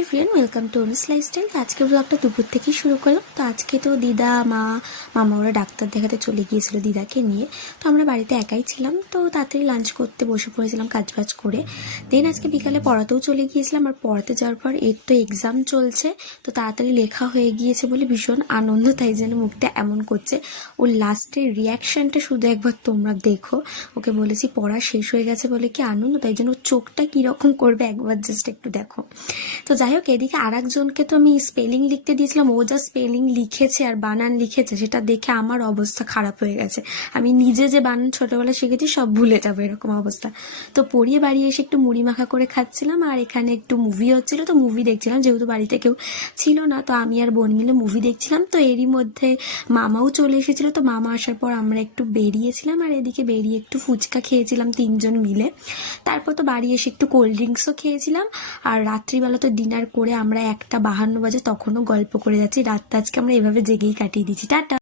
Everyone, welcome to Anu's lifestyle. তো আজকের ব্লগটা দুপুর থেকেই শুরু করলাম। তো আজকে তো দিদা মামা ওরা ডাক্তার দেখাতে চলে গিয়েছিল দিদাকে নিয়ে। তো আমরা বাড়িতে একাই ছিলাম, তো তাড়াতাড়ি লাঞ্চ করতে বসে পড়েছিলাম কাজবাজ করে। দেন আজকে বিকালে পড়াতেও চলে গিয়েছিলাম। আর পড়াতে যাওয়ার পর এর তো এক্সাম চলছে, তো তাড়াতাড়ি লেখা হয়ে গিয়েছে বলে ভীষণ আনন্দ, তাই জন্য মুখটা এমন করছে। ওর লাস্টের রিয়াকশানটা শুধু একবার তোমরা দেখো। ওকে বলেছি পড়া শেষ হয়ে গেছে বলে কি আনন্দ, তাই জন্য ওর চোখটা কীরকম করবে একবার জাস্ট একটু দেখো। তো যাই হোক, এদিকে আর একজনকে তো আমি স্পেলিং লিখতে দিয়েছিলাম, ও যা স্পেলিং লিখেছে আর বানান লিখেছে সেটা দেখে আমার অবস্থা খারাপ হয়ে গেছে। আমি নিজে যে বানান ছোটবেলায় শিখেছি সব ভুলে যাবো এরকম অবস্থা। তো পড়িয়ে বাড়ি এসে একটু মুড়ি মাখা করে খাচ্ছিলাম, আর এখানে একটু মুভি হচ্ছিল, তো মুভি দেখছিলাম। যেহেতু বাড়িতে কেউ ছিল না, তো আমি আর বোন মিলে মুভি দেখছিলাম। তো এরই মধ্যে মামাও চলে এসেছিল। তো মামা আসার পর আমরা একটু বেরিয়েছিলাম, আর এদিকে বেরিয়ে একটু ফুচকা খেয়েছিলাম 3জন মিলে। তারপর তো বাড়ি এসে একটু কোল্ড ড্রিঙ্কসও খেয়েছিলাম। আর রাত্রিবেলা তো ডিনার করে আমরা 1:52 বাজে তখনও গল্প করে যাচ্ছি। রাতটা আজকে আমরা এভাবে জেগেই কাটিয়ে দিচ্ছি। টাটা।